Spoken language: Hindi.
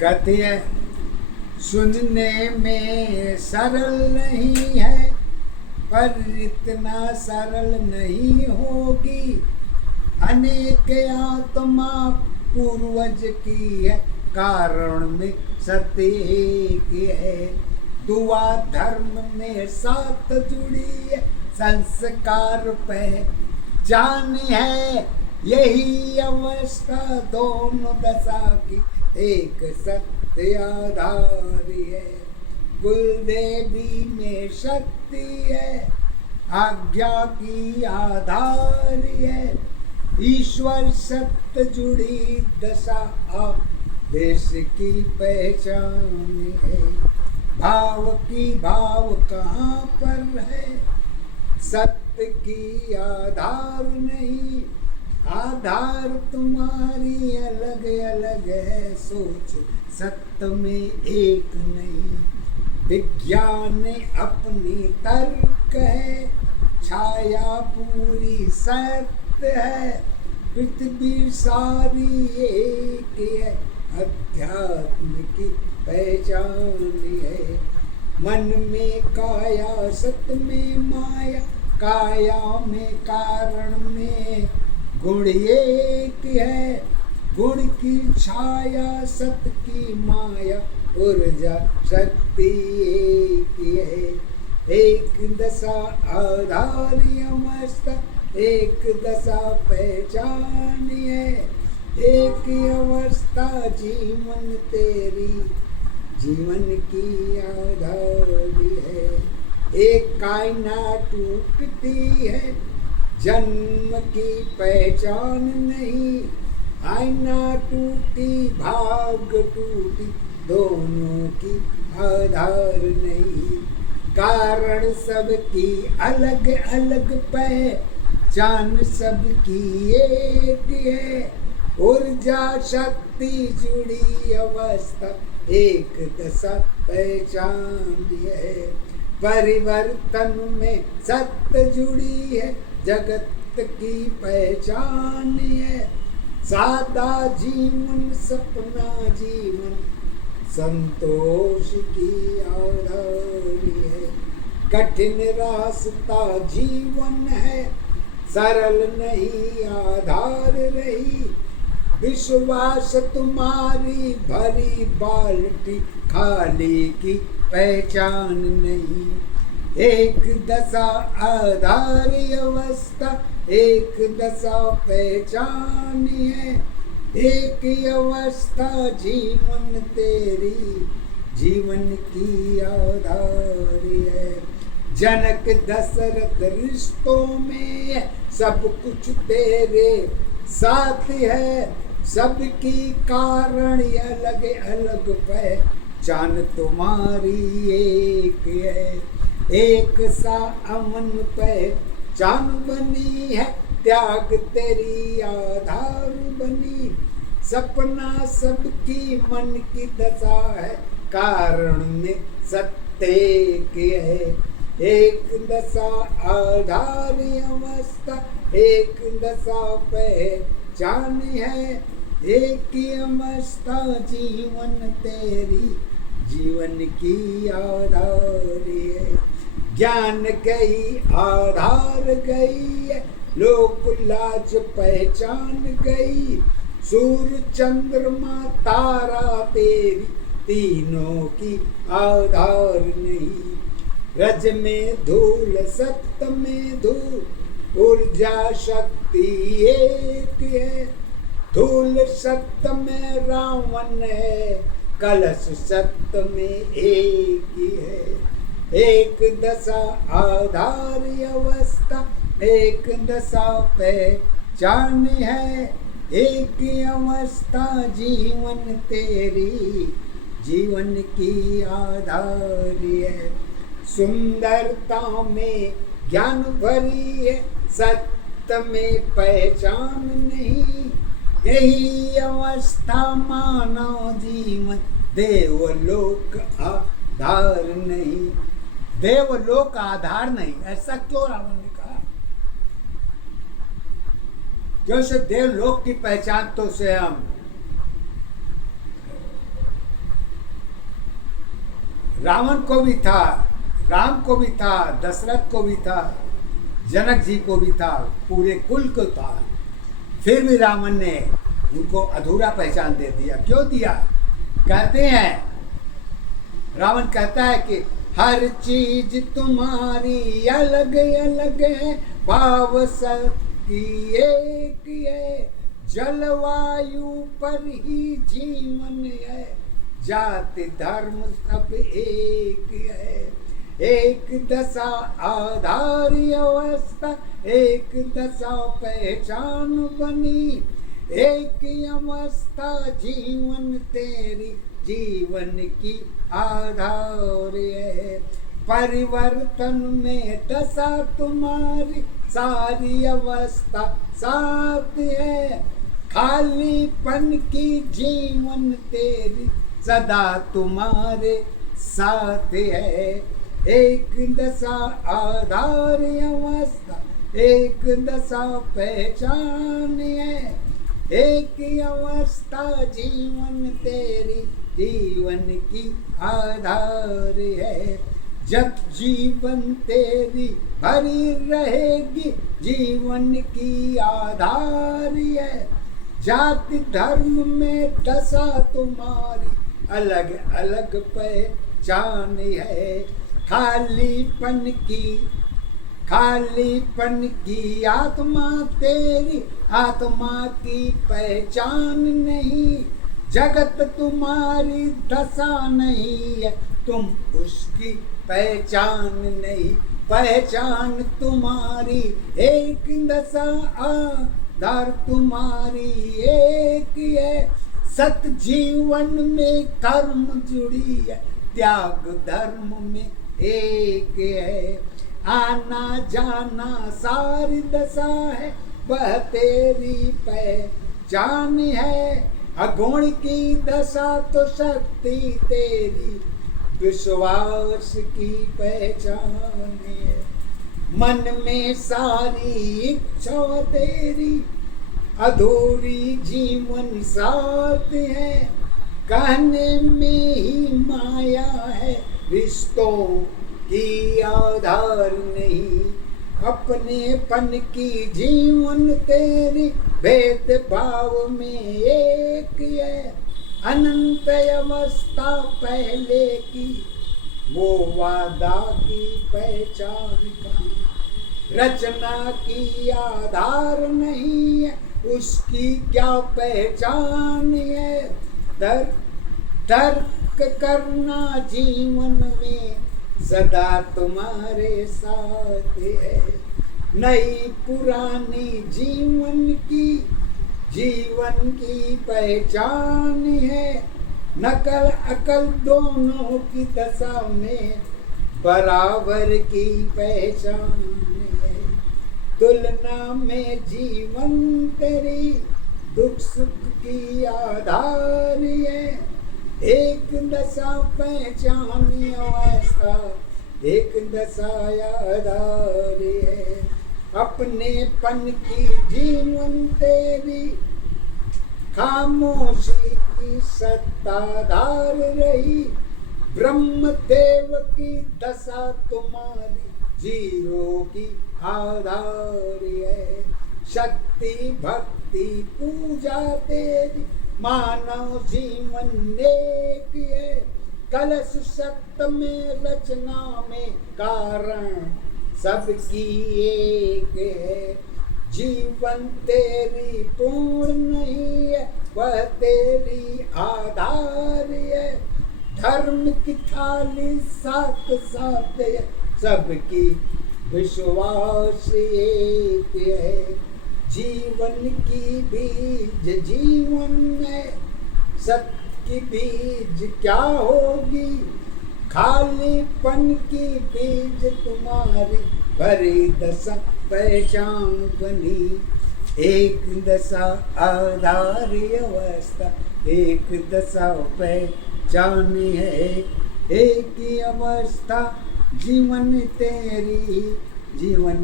कहती है सुनने में सरल नहीं है पर इतना सरल नहीं होगी। अनेक आत्मा पूर्वज की है कारण में सत्य एक है। दुआ धर्म में साथ जुड़ी है संस्कार पहचान है। यही अवस्था दोनों दशा की एक सत्य आधार है। कुलदेवी में शक्ति है आज्ञा की आधार है। ईश्वर सत्य जुड़ी दशा देश की पहचान है। भाव की भाव कहाँ पर है सत्य की आधार नहीं। आधार तुम्हारी अलग अलग है सोच सत्य में एक नहीं। विज्ञान अपनी तर्क है छाया पूरी सत्य है। पृथ्वी सारी एक है अध्यात्म की पहचान है। मन में काया सत्य में माया काया में कारण में गुण एक है। गुण की छाया सत्य की माया ऊर्जा शक्ति एक है। एक दशा आधार अवस्था एक दशा पहचान है। एक अवस्था जीवन तेरी जीवन की आधार है। एक कायनात टूटती है जन्म की पहचान नहीं। आईना टूटी भाग टूटी दोनों की आधार नहीं। कारण सबकी अलग अलग पहचान सबकी एक है। ऊर्जा शक्ति जुड़ी अवस्था एक दशा पहचान है। परिवर्तन में सत्य जुड़ी है जगत की पहचान है। सादा जीवन सपना जीवन संतोष की आधार है। कठिन रास्ता जीवन है सरल नहीं आधार रही। विश्वास तुम्हारी भरी बाल्टी खाली की पहचान नहीं। एक दशा आधार अवस्था एक दशा पहचान है। एक अवस्था जीवन तेरी जीवन की आधार है। जनक दशरथ रिश्तों में सब कुछ तेरे साथ है। सबकी कारण अलग अलग पहचान तुम्हारी एक है। एक सा अमन पहचान बनी है त्याग तेरी आधार बनी। सपना सबकी मन की दशा है कारण में सत्य एक है। एक दशा आधार अवस्था एक दशा पहचान है। एक अवस्था जीवन तेरी जीवन की आधार है। ज्ञान गई आधार गई है लोक लाज पहचान गई। सूर्य चंद्रमा तारा तेरी तीनों की आधार नहीं। रज में धूल सत्य में धूल ऊर्जा शक्ति एक है। धूल सत्य में रावण है कलश सत्य में एक ही है। एक दशा आधार अवस्था एक दशा पहचान है। एक अवस्था जीवन तेरी जीवन की आधार है। सुंदरता में ज्ञान भरी है सत्य में पहचान नहीं। यही अवस्था मानव जीवन देवलोक आधार नहीं। देवलोक आधार नहीं ऐसा क्यों रावण ने कहा? क्यों से देवलोक की पहचान तो से हम रावण को भी था, राम को भी था, दशरथ को भी था, जनक जी को भी था, पूरे कुल को था। फिर भी रावण ने उनको अधूरा पहचान दे दिया। क्यों दिया? कहते हैं, रावण कहता है कि हर चीज तुम्हारी अलग अलग है, भाव सबकी एक है, जलवायु पर ही जीवन है, जाति धर्म सब एक है, एक दशा आधार अवस्था, एक दशा पहचान बनी, एक अवस्था जीवन तेरी जीवन की आधार है, परिवर्तन में दशा तुम्हारी सारी अवस्था साथ है, खालीपन की जीवन तेरी सदा तुम्हारे साथ है, एक दशा आधार अवस्था, एक दशा पहचान है, एक अवस्था जीवन तेरी जीवन की आधार है, जब जीवन तेरी भरी रहेगी जीवन की आधार है, जाति धर्म में दशा तुम्हारी अलग अलग पहचान है, खालीपन की आत्मा तेरी आत्मा की पहचान नहीं, जगत तुम्हारी दशा नहीं है, तुम उसकी पहचान नहीं, पहचान तुम्हारी एक दशा आधार तुम्हारी एक है, सत जीवन में कर्म जुड़ी है, त्याग धर्म में एक है, आना जाना सारी दशा है, वह तेरी पहचान है, अगुण की दशा तो शक्ति तेरी विश्वास की पहचान है, मन में सारी इच्छा तेरी अधूरी जीवन साथ है, कहने में ही माया है, रिश्तों की आधार नहीं, अपनेपन की जीवन तेरी भेदभाव में एक है, अनंत अवस्था पहले की वो वादा की पहचान का, रचना की आधार नहीं है, उसकी क्या पहचान है, तर्क करना जीवन में सदा तुम्हारे साथ है, नई पुरानी जीवन की पहचान है, नकल अकल दोनों की दशा में बराबर की पहचान है, तुलना में जीवन तेरी दुख सुख की आधार है, एक दशा पहचान अवस्था, एक दशा आधार है, अपनेपन की जीवन तेरी खामोशी की सत्ताधार रही, ब्रह्मदेव की दशा तुम्हारी जीरो की आधार है, शक्ति भक्ति पूजा तेरी मानव जीवन नेक है, कलश सत्य में रचना में कारण सबकी एक है, जीवन तेरी पूर्ण नहीं है, वह तेरी आधार है, धर्म की थाली साथ साथ है, सबकी विश्वास एक है, जीवन की बीज जीवन में सत्य की बीज क्या होगी, खालीपन की बीज तुम्हारी भरी दशा पहचान बनी, एक दशा आधार अवस्था, एक दशा पहचान है, एक ही अवस्था जीवन तेरी जीवन